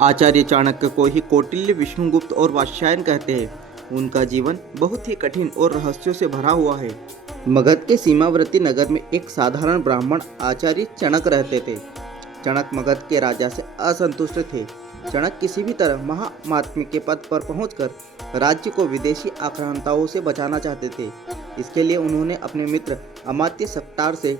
आचार्य चाणक्य को ही कौटिल्य, विष्णुगुप्त और वात्स्यायन कहते हैं। उनका जीवन बहुत ही कठिन और रहस्यों से भरा हुआ है। मगध के सीमावर्ती नगर में एक साधारण ब्राह्मण आचार्य चणक रहते थे। चणक मगध के राजा से असंतुष्ट थे। चणक किसी भी तरह महामात्म्य के पद पर पहुंचकर राज्य को विदेशी आक्रांताओं से बचाना चाहते थे। इसके लिए उन्होंने अपने मित्र अमात्य सक्टार से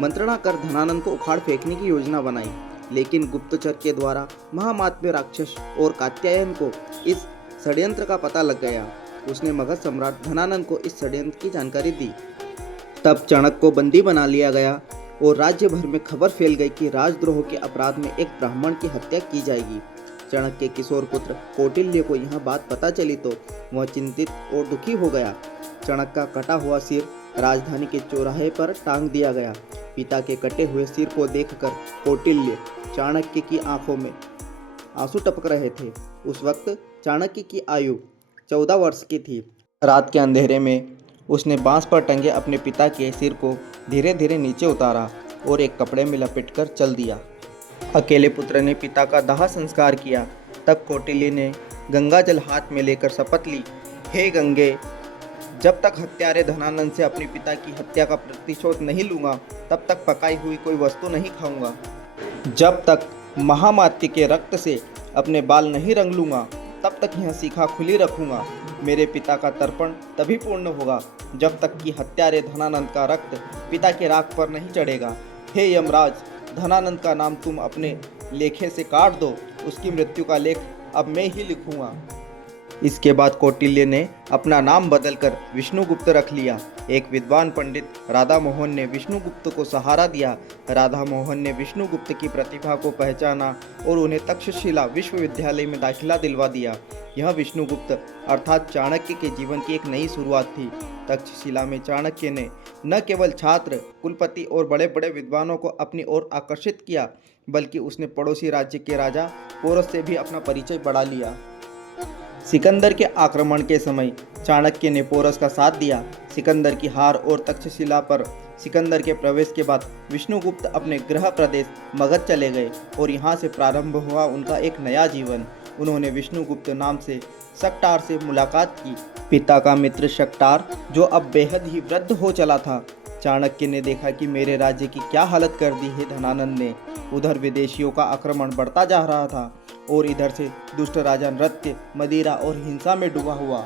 मंत्रणा कर धनानंद को उखाड़ फेंकने की योजना बनाई। लेकिन गुप्तचर के द्वारा महामात्म्य राक्षस और कात्यायन को इस षड्यंत्र का पता लग गया। उसने मगध सम्राट धनानंद को इस षड्यंत्र की जानकारी दी। तब चणक को बंदी बना लिया गया और राज्य भर में खबर फैल गई कि राजद्रोह के अपराध में एक ब्राह्मण की हत्या की जाएगी। चणक के किशोर पुत्र कौटिल्य को यह बात पता चली तो वह चिंतित और दुखी हो गया। चणक का कटा हुआ सिर राजधानी के चौराहे पर टांग दिया गया। पिता के कटे हुए सिर को देखकर कौटिल्य चाणक्य की आंखों में आंसू टपक रहे थे। उस वक्त चाणक्य की आयु 14 वर्ष की थी। रात के अंधेरे में उसने बांस पर टंगे अपने पिता के सिर को धीरे धीरे नीचे उतारा और एक कपड़े में लपेटकर चल दिया। अकेले पुत्र ने पिता का दाह संस्कार किया। तब कौटिल्य ने गंगा जल हाथ में लेकर शपथ ली, हे गंगे, जब तक हत्यारे धनानंद से अपने पिता की हत्या का प्रतिशोध नहीं लूँगा तब तक पकाई हुई कोई वस्तु नहीं खाऊंगा। जब तक महामात्य के रक्त से अपने बाल नहीं रंग लूँगा तब तक यह शिखा खुली रखूँगा। मेरे पिता का तर्पण तभी पूर्ण होगा जब तक कि हत्यारे धनानंद का रक्त पिता के राख पर नहीं चढ़ेगा। हे यमराज, धनानंद का नाम तुम अपने लेखे से काट दो। उसकी मृत्यु का लेख अब मैं ही लिखूँगा। इसके बाद कौटिल्य ने अपना नाम बदलकर विष्णुगुप्त रख लिया। एक विद्वान पंडित राधा मोहन ने विष्णुगुप्त को सहारा दिया। राधा मोहन ने विष्णुगुप्त की प्रतिभा को पहचाना और उन्हें तक्षशिला विश्वविद्यालय में दाखिला दिलवा दिया। यह विष्णुगुप्त अर्थात चाणक्य के जीवन की एक नई शुरुआत थी। तक्षशिला में चाणक्य ने न केवल छात्र, कुलपति और बड़े बड़े विद्वानों को अपनी ओर आकर्षित किया, बल्कि उसने पड़ोसी राज्य के राजा पोरस से भी अपना परिचय बढ़ा लिया। सिकंदर के आक्रमण के समय चाणक्य ने पोरस का साथ दिया। सिकंदर की हार और तक्षशिला पर सिकंदर के प्रवेश के बाद विष्णुगुप्त अपने गृह प्रदेश मगध चले गए और यहाँ से प्रारंभ हुआ उनका एक नया जीवन। उन्होंने विष्णुगुप्त नाम से सक्टार से मुलाकात की। पिता का मित्र सक्टार, जो अब बेहद ही वृद्ध हो चला था, चाणक्य ने देखा कि मेरे राज्य की क्या हालत कर दी है धनानंद ने। उधर विदेशियों का आक्रमण बढ़ता जा रहा था और इधर से दुष्ट राजा नृत्य, मदिरा और हिंसा में डूबा हुआ।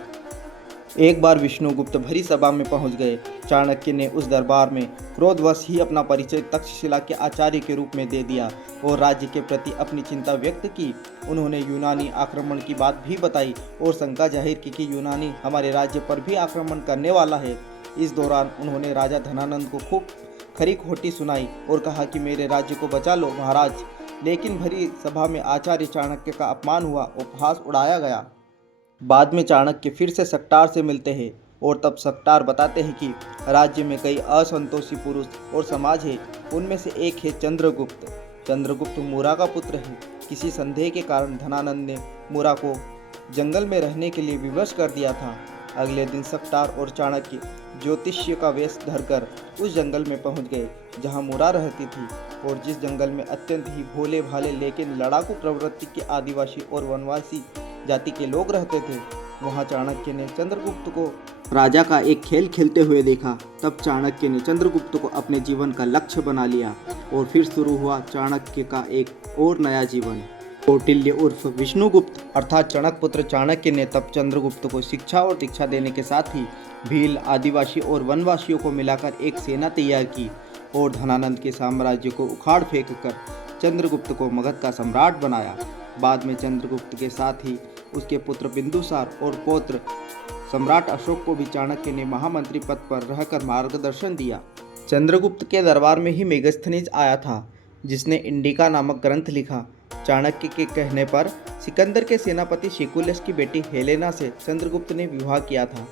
एक बार विष्णुगुप्त भरी सभा में पहुंच गए। चाणक्य ने उस दरबार में क्रोधवश ही अपना परिचय तक्षशिला के आचार्य के रूप में दे दिया और राज्य के प्रति अपनी चिंता व्यक्त की। उन्होंने यूनानी आक्रमण की बात भी बताई और शंका जाहिर की कि यूनानी हमारे राज्य पर भी आक्रमण करने वाला है। इस दौरान उन्होंने राजा धनानंद को खूब खरी खोटी सुनाई और कहा कि मेरे राज्य को बचा लो महाराज। लेकिन भरी सभा में आचार्य चाणक्य का अपमान हुआ, उपहास उड़ाया गया। बाद में चाणक्य फिर से सक्टार से मिलते हैं और तब सक्टार बताते हैं कि राज्य में कई असंतोषी पुरुष और समाज है। उनमें से एक है चंद्रगुप्त। चंद्रगुप्त मूरा का पुत्र है। किसी संदेह के कारण धनानंद ने मूरा को जंगल में रहने के लिए विवश कर दिया था। अगले दिन सक्टार और चाणक्य ज्योतिष्य का वेश धरकर उस जंगल में पहुंच गए जहां मूरा रहती थी और जिस जंगल में अत्यंत ही भोले भाले लेकिन लड़ाकू प्रवृत्ति के आदिवासी और वनवासी जाति के लोग रहते थे, वहां चाणक्य ने चंद्रगुप्त को राजा का एक खेल खेलते हुए देखा। तब चाणक्य ने चंद्रगुप्त को अपने जीवन का लक्ष्य बना लिया और फिर शुरू हुआ चाणक्य का एक और नया जीवन। कौटिल्य उर्फ विष्णुगुप्त अर्थात चणक पुत्र चाणक्य ने तब चंद्रगुप्त को शिक्षा और दीक्षा देने के साथ ही भील, आदिवासी और वनवासियों को मिलाकर एक सेना तैयार की और धनानंद के साम्राज्य को उखाड़ फेंक कर चंद्रगुप्त को मगध का सम्राट बनाया। बाद में चंद्रगुप्त के साथ ही उसके पुत्र बिंदुसार और पौत्र सम्राट अशोक को भी चाणक्य ने महामंत्री पद पर रहकर मार्गदर्शन दिया। चंद्रगुप्त के दरबार में ही मेगस्थनीज आया था, जिसने इंडिका नामक ग्रंथ लिखा। चाणक्य के कहने पर सिकंदर के सेनापति शिकुलस की बेटी हेलेना से चंद्रगुप्त ने विवाह किया था।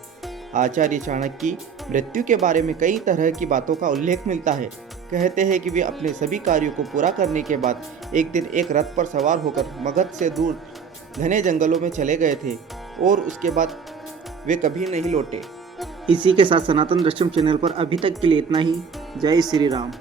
आचार्य चाणक्य की मृत्यु के बारे में कई तरह की बातों का उल्लेख मिलता है। कहते हैं कि वे अपने सभी कार्यों को पूरा करने के बाद एक दिन एक रथ पर सवार होकर मगध से दूर घने जंगलों में चले गए थे और उसके बाद वे कभी नहीं लौटे। इसी के साथ सनातन दृश्यम चैनल पर अभी तक के लिए इतना ही। जय श्री राम।